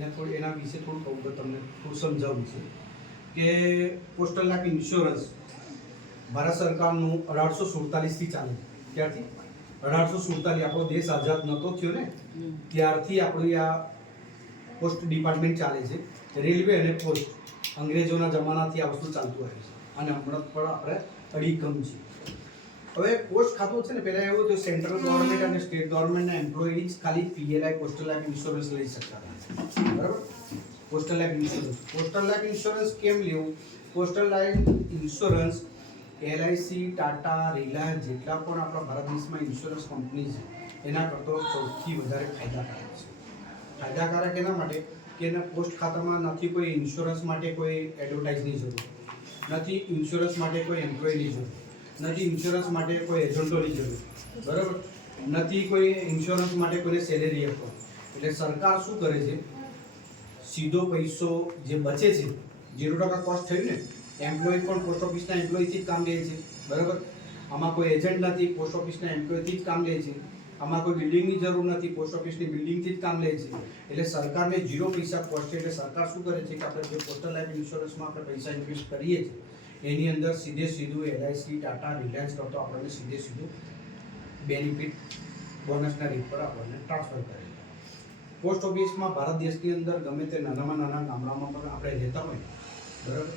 એના વિશે થોડું કહું તો તમને થોડું સમજાવું છે કે પોસ્ટલ લાઈફ ઇન્સ્યોરન્સ ભારત સરકારનું 1847થી ચાલે. ક્યારથી? 1847. આપણો દેશ આઝાદ નહોતો થયો ને ત્યારથી આપણી આ પોસ્ટ ડિપાર્ટમેન્ટ ચાલે છે. રેલવે અને પોસ્ટ અંગ્રેજોના જમાનાથી આ વસ્તુ ચાલતું આવે છે અને હમણાં પણ આપણે અડીખમ છે. હવે પોસ્ટ ખાતું છે ને, પહેલાં એવું હતું સેન્ટ્રલ ગવર્મેન્ટ અને સ્ટેટ ગવર્મેન્ટના એમ્પ્લોયી જ ખાલી પીએલઆઈ પોસ્ટલ લાઈફ ઇન્સ્યોરન્સ લઈ શકતા હતા. બરાબર? પોસ્ટલ લાઈફ ઇન્સ્યોરન્સ કેમ લેવું? Postal life insurance LIC, Tata, Reliance જેટલા પણ આપણા ભારત દેશમાં ઇન્સ્યોરન્સ કંપની છે એના કરતાં સૌથી વધારે ફાયદાકારક છે. ફાયદાકારક એના માટે કે એના પોસ્ટ ખાતામાં નથી કોઈ ઇન્સ્યોરન્સ માટે કોઈ એડવર્ટાઇઝની જરૂર, નથી ઇન્સ્યોરન્સ માટે કોઈ એમ્પ્લોયની જરૂર, નથી ઇન્સ્યોરન્સ માટે કોઈ એજન્ટોની જરૂર, બરાબર, નથી કોઈ ઇન્સ્યોરન્સ માટે કોઈને સેલેરી આપવાની. એટલે સરકાર શું કરે છે, સીધો પૈસો જે બચે છે 0% કોસ્ટ થયું ને, એમ્પ્લોય પણ પોસ્ટ ઓફિસના એમ્પ્લોયથી જ કામ લે છે, બરાબર. આમાં કોઈ એજન્ટ નથી, પોસ્ટ ઓફિસના એમ્પ્લોયથી જ કામ લે છે. આમાં કોઈ બિલ્ડિંગની જરૂર નથી, પોસ્ટ ઓફિસની બિલ્ડિંગથી જ કામ લે છે. એટલે સરકારને 0 પૈસા કોસ્ટ છે. એટલે સરકાર શું કરે છે કે આપણે જે પોસ્ટલ લાઈફ ઇન્સ્યોરન્સમાં આપણે પૈસા ઇન્વેસ્ટ કરીએ છીએ એની અંદર સીધું એલઆઈસી, ટાટા, રિલાયન્સ કરતો આપણને સીધું બેનિફિટ બોનસના રેટ પર આપણને ટ્રાન્સફર કરે છે. પોસ્ટ ઓફિસમાં ભારત દેશની અંદર ગમે તે નાનામાં નાના ગામડામાં પણ આપણે રહેતા હોય, બરાબર,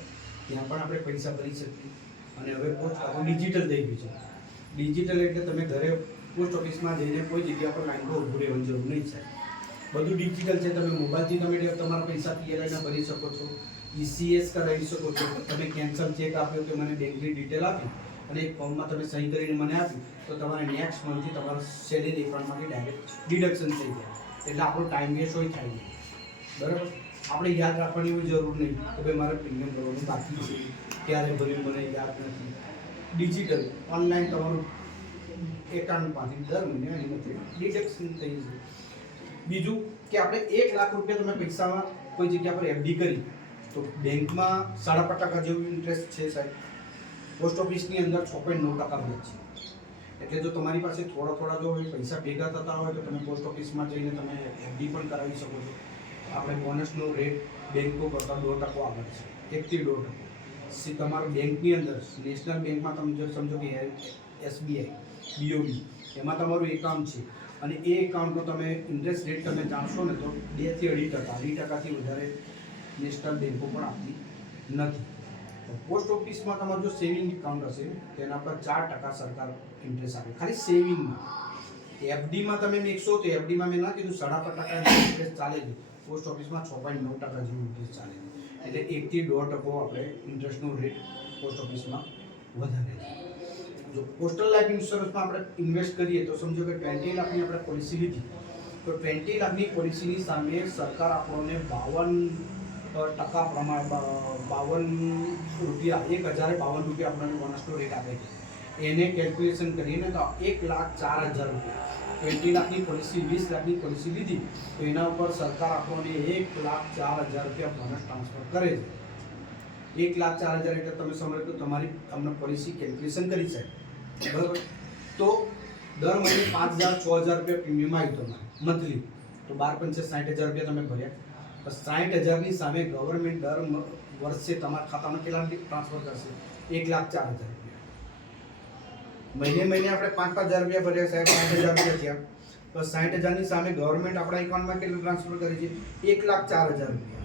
ત્યાં પણ આપણે પૈસા ભરી શકીએ. અને હવે પોસ્ટ ખાતું ડિજિટલ થઈ ગયું છે. ડિજિટલ એટલે તમે ઘરે પોસ્ટ ઓફિસમાં જઈને કોઈ જગ્યા પર લાઈનમાં ઊભું રહેવાની જરૂર નહીં થાય. બધું ડિજિટલ છે. તમે મોબાઈલથી તમે તમારા પૈસા પીએલઆઈના ભરી શકો છો, ઈસીએસ કરાવી શકો છો. તમે કેન્સલ ચેક આપ્યો કે મને બેંકની ડિટેલ આપી અને એક ફોર્મમાં તમે સહી કરીને મને આપી તો તમારે નેક્સ્ટ મંથથી તમારા સેલેરી એકાઉન્ટમાંથી ડાયરેક્ટ ડિડક્શન થઈ જાય. એટલે આપણો ટાઈમ વેસ્ટ હોય થાય નહીં, બરાબર. આપણે યાદ રાખવાની એવી જરૂર નહીં કે ભાઈ મારે પ્રીમિયમ ભરવાનું બાકી છે, ક્યારે ભર્યું મને યાદ નથી. ડિજિટલ ઓનલાઈન તમારું એકાઉન્ટમાંથી દર મહિને એમાંથી ડિડક્શન થઈ જશે. બીજું કે આપણે 1 લાખ રૂપિયા તમે પૈસામાં કોઈ જગ્યા પર એફડી કરી તો બેંકમાં 5.5% જેવું ઇન્ટરેસ્ટ છે સાહેબ. પોસ્ટ ઓફિસની અંદર 6.9% વ્યાજ છે. એટલે જો તમારી પાસે થોડા જો પૈસા ભેગા થતા હોય તો તમે પોસ્ટ ઓફિસમાં જઈને તમે એફડી પણ કરાવી શકો છો. આપણે બોનસનો રેટ બેંકો કરતાં 2% આગળ છે, 1 થી 2%. તમારું બેંકની અંદર નેશનલ બેંકમાં તમે જો સમજો કે એસબીઆઈ, બીઓબી એમાં તમારું એકાઉન્ટ છે અને એ એકાઉન્ટનો તમે ઇન્ટરેસ્ટ રેટ તમે જાણશો ને તો 2 થી 2.5%થી વધારે નેશનલ બેંકો પણ આપતી નથી. પોસ્ટ ઓફિસમાં તમારું જો સેવિંગ એકાઉન્ટ હશે તેના પર 4% સરકાર ઇન્ટરેસ્ટ આપે, ખાલી સેવિંગમાં. એફડીમાં તમે મેકશો તો એફડીમાં મેં ના કીધું 5.5% ઇન્ટરેસ્ટ ચાલે છે, પોસ્ટ ઓફિસમાં 6.9% જેવું ઇન્ટરેસ્ટ ચાલે છે. એટલે 1 થી 2% આપણે ઇન્ટરેસ્ટનો રેટ પોસ્ટ ઓફિસમાં વધારે છે. જો પોસ્ટલ લાઈફ ઇન્સ્યોરન્સમાં આપણે ઇન્વેસ્ટ કરીએ તો સમજો કે 20 લાખની આપણે પોલિસી લીધી તો 20 લાખની પોલિસીની સામે સરકાર આપણને 52% પ્રમાણે 52 રૂપિયા આપણને બોનસનો રેટ આપે છે. એને કેલ્ક્યુલેશન કરીને તો 1,04,000 રૂપિયા. 20 લાખની પોલિસી 20 લાખની પોલિસી લીધી તો એના ઉપર સરકાર આપણને 1,04,000 રૂપિયા બોનસ ટ્રાન્સફર કરે છે. 1,04,000 એટલે તમે સમજો તો તમારી તમને પોલિસી કેલ્ક્યુલેશન કરી છે, બરાબર. તો દર મહિને 5,000 6,000 રૂપિયા પ્રીમિયમ આવ્યું તમારે મંથલી, તો 12 × 5 60,000 રૂપિયા તમે ભર્યા. તો 60,000ની સામે ગવર્મેન્ટ દર વર્ષે તમારા ખાતામાં કેટલા ટ્રાન્સફર કરશે? 1,04,000 રૂપિયા. મહિને આપણે 5,000 રૂપિયા ભર્યા સાહેબ, 60,000 રૂપિયા થયા. તો 60,000ની સામે ગવર્મેન્ટ આપણા એકાઉન્ટમાં કેટલું ટ્રાન્સફર કરે છે? 1,04,000 રૂપિયા.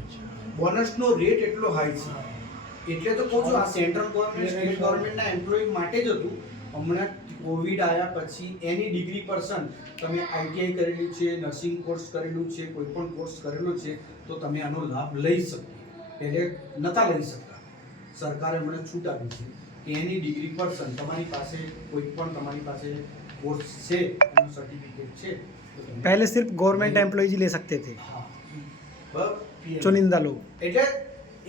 બોનસનો રેટ એટલો હાઈ છે એટલે તો કહું છું આ સેન્ટ્રલ ગવર્મેન્ટ સ્ટેટ ગવર્મેન્ટના એમ્પ્લોયી માટે જ હતું. હમણાં કોવિડ આવ્યા પછી એની ડિગ્રી પર્સન તમે આઈટીઆઈ કરેલું છે, નર્સિંગ કોર્સ કરેલું છે, કોઈ પણ કોર્સ કરેલો છે તો તમે આનો લાભ લઈ શકો. એટલે નહોતા લઈ શકતા. સરકારે મને છૂટ આપી છે કે એની ડિગ્રી પર્સન તમારી પાસે કોઈ પણ તમારી પાસે કોર્સ છે, એનું સર્ટિફિકેટ છે તો पहले सिर्फ गवर्नमेंट एम्प्लॉयज ही ले सकते थे, चुनिंदा लोग. એટલે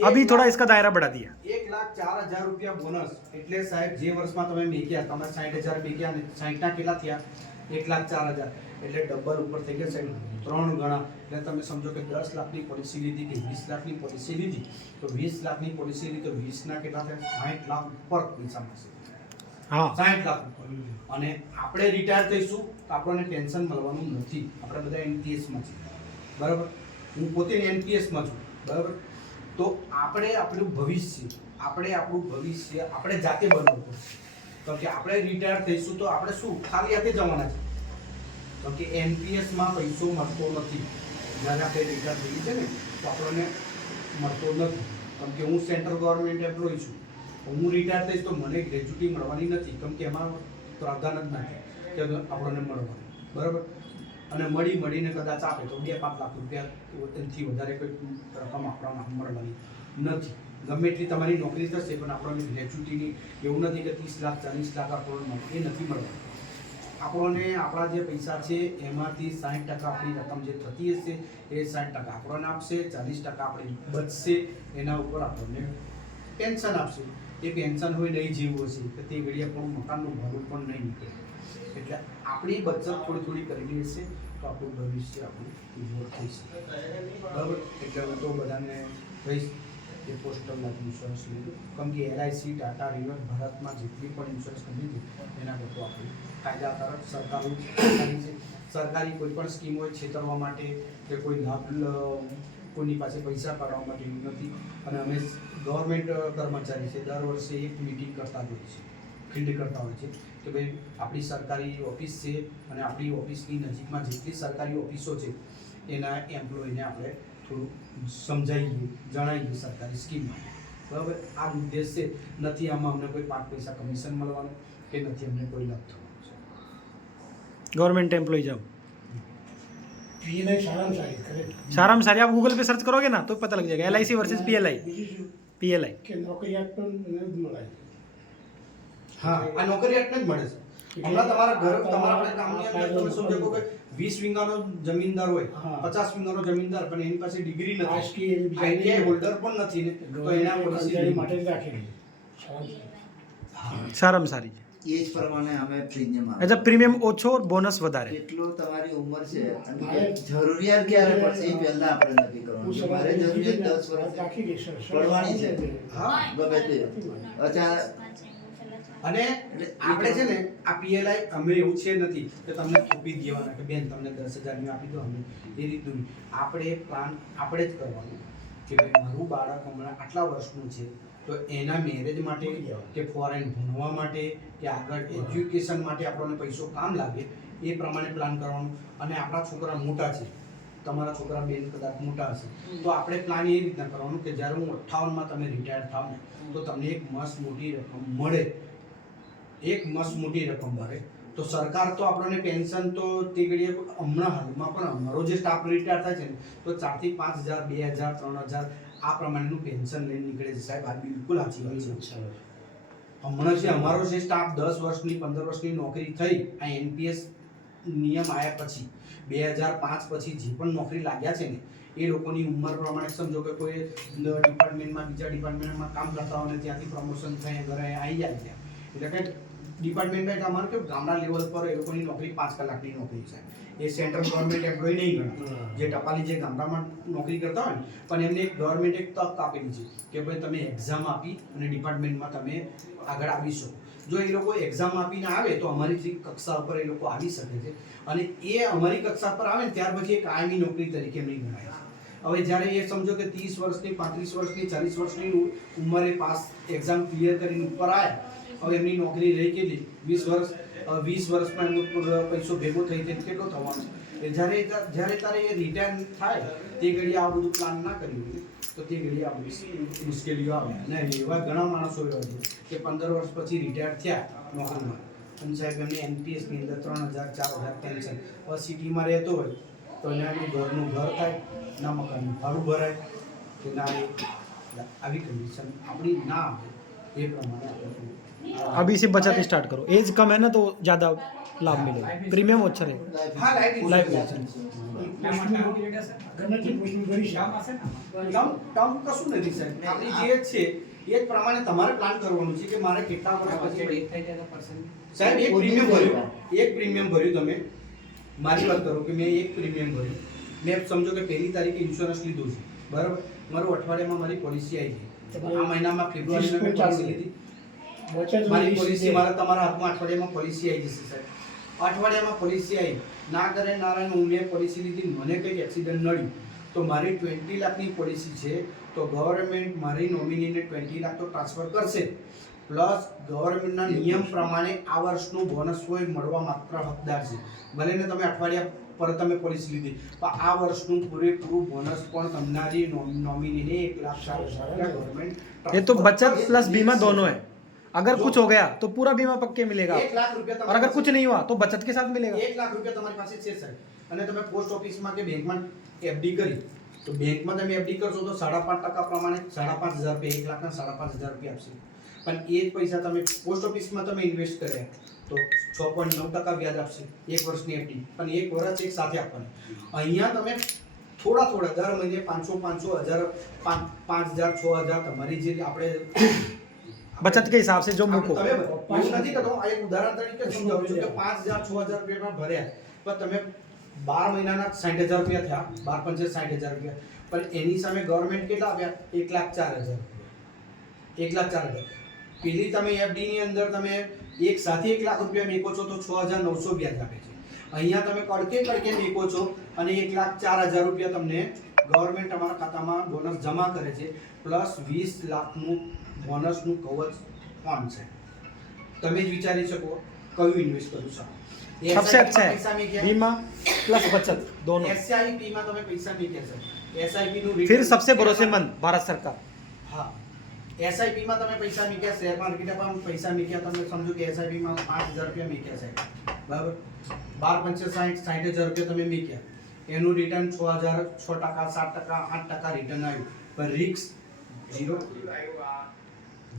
अभी थोड़ा इसका दायरा बढ़ा दिया. 1,04,000 રૂપિયા બોનસ. એટલે સાહેબ જે વર્ષમાં તમે મેક્યા, તમે 60,000 મેક્યા અને 60ના કેટલા થયા? 1,04,000. એટલે ડબલ ઉપર થઈ ગયા સાહેબ, 3 ગણા. એટલે તમે સમજો કે 10 લાખની પોલિસી લીધી કે 20 લાખની પોલિસી લીધી તો 20 લાખની પોલિસી લીધી તો 20ના કેટલા થાય? 60 લાખ ઉપર પૈસા મળશે. हाँ 60 લાખ ઉપર. અને આપણે રિટાયર થઈશું તો આપણને પેન્શન મળવાનું નથી. આપણે બધા એનટીએસમાં છે, બરાબર. હું પોતે એનપીએસમાં છું, બરાબર. તો આપણે આપણું ભવિષ્ય આપણે જાતે બનાવવું પડશે. તો કે આપણે રિટાયર થઈશું તો આપણે શું ખાલી હાથે જવાના છે? તો કે એનપીએસમાં પૈસો મળતો નથી. જ્યારે આપણે રિટાયર થઈએ છે ને તો આપણને મળતો નથી. કેમ કે હું સેન્ટ્રલ ગવર્મેન્ટ એમ્પ્લોય છું. હું રિટાયર થઈશ તો મને ગ્રેજ્યુટી મળવાની નથી, કેમ કે એમાં પ્રાવધાન જ નથી કે આપણને મળવાની, બરાબર. અને મળીને કદાચ આપે તો 2-5 લાખ રૂપિયા, એનાથી વધારે કોઈ રકમ આપણને મળવાની નથી. ગમે એટલી તમારી નોકરી થશે પણ આપણને ગ્રેજ્યુટીની એવું નથી કે 30 લાખ 40 લાખ આપણને મળે, એ નથી મળવાનું. આપણને આપણા જે પૈસા છે એમાંથી 60% આપણી રકમ જે થતી હશે એ 60% આપણને આપશે, 40% આપણી બચશે, એના ઉપર આપણને પેન્શન આપશે. એ પેન્શન હોય નહીં જેવું હશે કે તે ઘડી આપણું મકાનનું ભાડું પણ નહીં નીકળે. એટલે આપણી બચત થોડી કરેલી હશે તો આપણું ભવિષ્ય આપણું ઉજ્જવળ થઈ શકે, બરાબર. એટલે હું તો બધાને કહીશ કે પોસ્ટલ લાઈફ ઇન્સ્યોરન્સ લેજો. કેમ કે LIC, ટાટા, રિવર, ભારતમાં જેટલી પણ ઇન્સ્યોરન્સ કંપની છે એના કરતાં આપણું કાયદાકારક સરકારી છે. સરકારી કોઈ પણ સ્કીમ હોય છેતરવા માટે કે કોઈ લાભ કોઈની પાસે પૈસા કાઢવા માટે નથી. અને અમે ગવર્મેન્ટ કર્મચારી છે, દર વર્ષે એક મિટિંગ કરતા જ હોય છે, ફિલ્ડ કરતા હોય છે કે ભાઈ આપણી સરકારી ઓફિસ છે અને આપણી ઓફિસની નજીકમાં જેટલી સરકારી ઓફિસો છે એના એમ્પ્લોયને આપણે થોડું સમજાવીએ, જણાવીએ સરકારી સ્કીમ માટે, બરાબર. આ જ ઉદ્દેશ છે. નથી આમાં અમને કોઈ 5 પૈસા કમિશન મળવાનું કે નથી અમને કોઈ લાભ થવાનો છે. गवर्नमेंट एम्प्लॉय जाओ, PLI साराम सारी आप गूगल पे सर्च करोगे ना तो पता लग जाएगा LIC वर्सेस PLI. PLI કે નોકરિયાત પણ ન મળે. હા, આ નોકરિયાતને જ મળે છે. હમણાં તમારા આપણે ગામની અંદર તમે સમજો કે 20 વીઘાનો જમીનદાર હોય, હા. 50 વીઘાનો જમીનદાર, પણ એની પાસે ડિગ્રી નથી, આજકી એવી બીજાની આઈટીઆઈ હોલ્ડર પણ નથી ને, તો એના પોલિસી કર્મચારી માટે જ રાખેલી. साराम सारी એ જ પ્રમાણે અમે પ્રીમિયમ अच्छा प्रीमियम ઓછો और બોનસ વધારે. કેટલું તમારી ઉંમર છે અને જરૂરિયાત ક્યારે પડશે એ પહેલા આપણે નક્કી કરવાનું. મારે જરૂરિયાત 10 વર્ષ રાખી ગઈ સર પડવાની છે. હા. ગમે તે અચાનક અને આપણે છે ને આ PLI અમે એવું છે નથી કે તમને થોપી દેવાના કે બેન તમને 10,000 ની આપી દો, અમે એ રીતનું નહીં. આપણે પ્લાન આપણે જ કરવાનું કે ભાઈ મારું બાળક હમણાં આટલા વર્ષનું છે તો એના મેરેજ માટે કે ફોરેન ભણવા માટે કે આગળ એજ્યુકેશન માટે આપણને પૈસો કામ લાગે એ પ્રમાણે પ્લાન કરવાનું. અને આપણા છોકરા મોટા છે, તમારા છોકરા બેન કદાચ મોટા હશે તો આપણે પ્લાન એ રીતના કરવાનું કે જ્યારે હું 58માં તમે રિટાયર થાવ ને તો તમને એક મસ્ત મોટી રકમ મળે, તો સરકાર તો આપણને પેન્શન તો તે ઘડીએ હમણાં હાલમાં પણ અમારો જે સ્ટાફ રિટાયર થાય છે ને તો 4 થી 5,000, 2,000, 3,000 આ પ્રમાણેનું પેન્શન લઈને નીકળે છે. સાહેબ આ બિલકુલ સાચી વાત છે. હમણાં જે અમારો જે સ્ટાફ 10 વર્ષની 15 વર્ષની નોકરી થઈ, આ NPS નિયમ આવ્યા પછી 2005 પછી જે પણ નોકરી લાગ્યા છે ને એ લોકોની ઉંમર પ્રમાણે સમજો કે કોઈ ડિપાર્ટમેન્ટમાં બીજા ડિપાર્ટમેન્ટમાં કામ કરતા હોય ને ત્યાંથી પ્રમોશન થઈ ઘરે આવી જાય છે. એટલે કે ડિપાર્ટમેન્ટમાં અમારે કે ગામડા લેવલ પર એ લોકોની નોકરી 5 કલાકની નોકરી છે. એ સેન્ટ્રલ ગવર્મેન્ટ એમ્પ્લોય નહીં ગણાય. જે ટપાલી જે ગામડામાં નોકરી કરતા હોય ને પણ એમને એક ગવર્મેન્ટ એક તક આપેલી છે કે ભાઈ તમે એક્ઝામ આપી અને ડિપાર્ટમેન્ટમાં તમે આગળ આવી શકો. જો એ લોકો એક્ઝામ આપીને આવે તો અમારી જે કક્ષા ઉપર એ લોકો આવી શકે છે અને એ અમારી કક્ષા પર આવે ને ત્યાર પછી એ કાયમી નોકરી તરીકે નહીં ગણાય. હવે જ્યારે એ સમજો કે 30 વર્ષની 35 વર્ષની 40 વર્ષની ઉંમરે પાસ એક્ઝામ ક્લિયર કરીને ઉપર આવ્યા, હવે એમની નોકરી રહી કેટલી 20 વર્ષમાં એમનો પૈસો ભેગો થઈ જાય કેટલો થવાનો છે. જ્યારે તારે એ રિટાયર થાય તે ઘડી આ બધું પ્લાન ના કર્યું હોય તો તે ઘડી આ બધી મુશ્કેલીઓ આવે. અને એવા ઘણા માણસો એવા છે કે 15 વર્ષ પછી રિટાયર થયા નોકરીમાં અને સાહેબ એમને NPSની અંદર 3,000 4,000 પેન્શન. હવે સિટીમાં રહેતો હોય તો એના ઘરનું ઘર થાય ના મકાનનું ભાડું ભરાય કે ના આવી કન્ડિશન આપણી ના આવે એ પ્રમાણે આપણે अभी से बचत स्टार्ट करो, एज कम है ना तो ज़्यादा लाभ मिलेगा, प्रीमियम अच्छा रहेगा. હા લાઈફ લાઈફ ઇન્સ્યોરન્સ ગમે તે પોસ્ટનું ભરી શકે. ટર્મ કશું નથી સાહેબ. આપણી જે છે એ જ પ્રમાણે તમારે પ્લાન કરવાનું છે કે મારે કેટલા વર્ષ પછી સાહેબ એક પ્રીમિયમ ભર્યું તમે મારી વાત કરો કે મેં એક પ્રીમિયમ ભર્યું. મેં સમજો કે 1 તારીખે ઇન્સ્યોરન્સ લીધું છે, બરાબર. મારું અઠવાડિયામાં મારી પોલિસી આવી ગઈ. આ મહિનામાં ફેબ્રુઆરીમાં મેં પોલિસી લીધી. મારી પોલિસી મારા તમારા હાથમાં અઠવાડિયામાં પોલિસી આવી જશે સાહેબ. અઠવાડિયામાં પોલિસી આવી ના કરે નારાયણ હું મેં પોલિસી લીધી, મને કંઈક એક્સિડન્ટ નડ્યું તો મારી 20 લાખની પોલિસી છે તો ગવર્મેન્ટ મારી નોમિનીને 20 લાખ તો ટ્રાન્સફર કરશે પ્લસ ગવર્મેન્ટના નિયમ પ્રમાણે આ વર્ષનું બોનસ કોઈ મળવા માત્ર હકદાર છે ભલે ને તમે અઠવાડિયા પર તમે પોલિસી લીધી પણ આ વર્ષનું પૂરેપૂરું બોનસ પણ તમારી નોમિનીને 1,04,000 ગવર્મેન્ટ ये तो बचत प्लस बीमा दोनों है। अगर कुछ हो गया तो पूरा बीमा पक्के मिलेगा 1 लाख રૂપિયા और अगर कुछ नहीं हुआ तो बचत के साथ मिलेगा। 1 લાખ રૂપિયા તમારી પાસે છે સાહેબ અને તમે પોસ્ટ ઓફિસમાં કે બેંકમાં એફડી કરી તો બેંકમાં તમે એફડી કરશો તો 5.5% પ્રમાણે 5,500 રૂપિયા 1 લાખના 5,500 રૂપિયા આપશે પણ એ જ પૈસા તમે પોસ્ટ ઓફિસમાં તમે ઇન્વેસ્ટ કર્યા તો 6.9% વ્યાજ આપશે એક વર્ષની એફડી પણ એક વર્ષ એક સાથે આપવાનું અહીંયા તમે થોડા દર મહિને 500 5,000 6,000 તમારી જે આપણે बचत के हिसाब से जो मुको તમે એવું નથી કરતો આ એક ઉદાહરણ તરીકે સમજાવું છું કે 5,000 6,000 રૂપિયા ભર્યા પણ તમે 12 મહિનાના 60,000 રૂપિયા થયા 12 પંચે 60,000 રૂપિયા પણ એની સામે ગવર્મેન્ટ કેટલા આપ્યા 1,04,000 રૂપિયા 1,04,000 પેલી તમે એફડી ની અંદર તમે એક સાથે 1 લાખ રૂપિયા મેકો છો તો 6,900 વ્યાજ આપે છે અહીંયા તમે કડકે મેકો છો અને 1,04,000 રૂપિયા તમને ગવર્મેન્ટ તમારા ખાતામાં બોનસ જમા કરે છે પ્લસ 20 લાખનું બોનસનું કવચ પણ છે તમે જ વિચારી શકો કયું ઇન્વેસ્ટ કરવું સારું सबसे अच्छा है बीमा प्लस बचत दोनों। SIP માં તમે પૈસા મૂક્યા છે SIP નું फिर सबसे भरोसेमंद भारत सरकार। હા SIP માં તમે પૈસા મૂક્યા શેર માર્કેટમાં પૈસા મૂક્યા તમે સમજો કે SIP માં 5,000 રૂપિયા મૂક્યા છે બરાબર 12 પંચે 60,000 રૂપિયા તમે મૂક્યા એનું રિટર્ન 6,000 6% 7% 8% રિટર્ન આવ્યું પણ રિસ્ક 0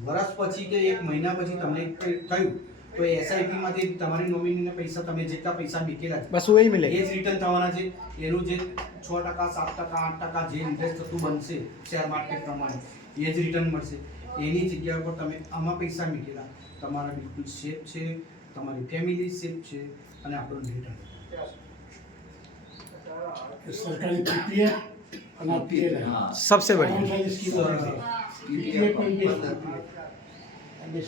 વર્ષ પછી કે એક મહિના પછી તમને કંઈ થયું તો SIP માંથી તમારી નોમિનીને પૈસા તમે જેટલા પૈસા મૂકેલા છે बस वही मिलेगा। એ જ રિટર્ન થવાના છે એનું જે 6% 7% 8% જે ઇન્ટરેસ્ટ થતું બનશે શેર માર્કેટ પ્રમાણે એ જ રિટર્ન મળશે એની જગ્યા પર તમે આમાં પૈસા મૂકેલા તમારા બિલકુલ સેફ છે તમારી ફેમિલી સેફ છે અને આપણું રિટર્ન સરકારી પીપીએફ અને PLI. હા सबसे बढ़िया। ત્રણ સારી સ્કીમો છે. PPF પણ best PPF.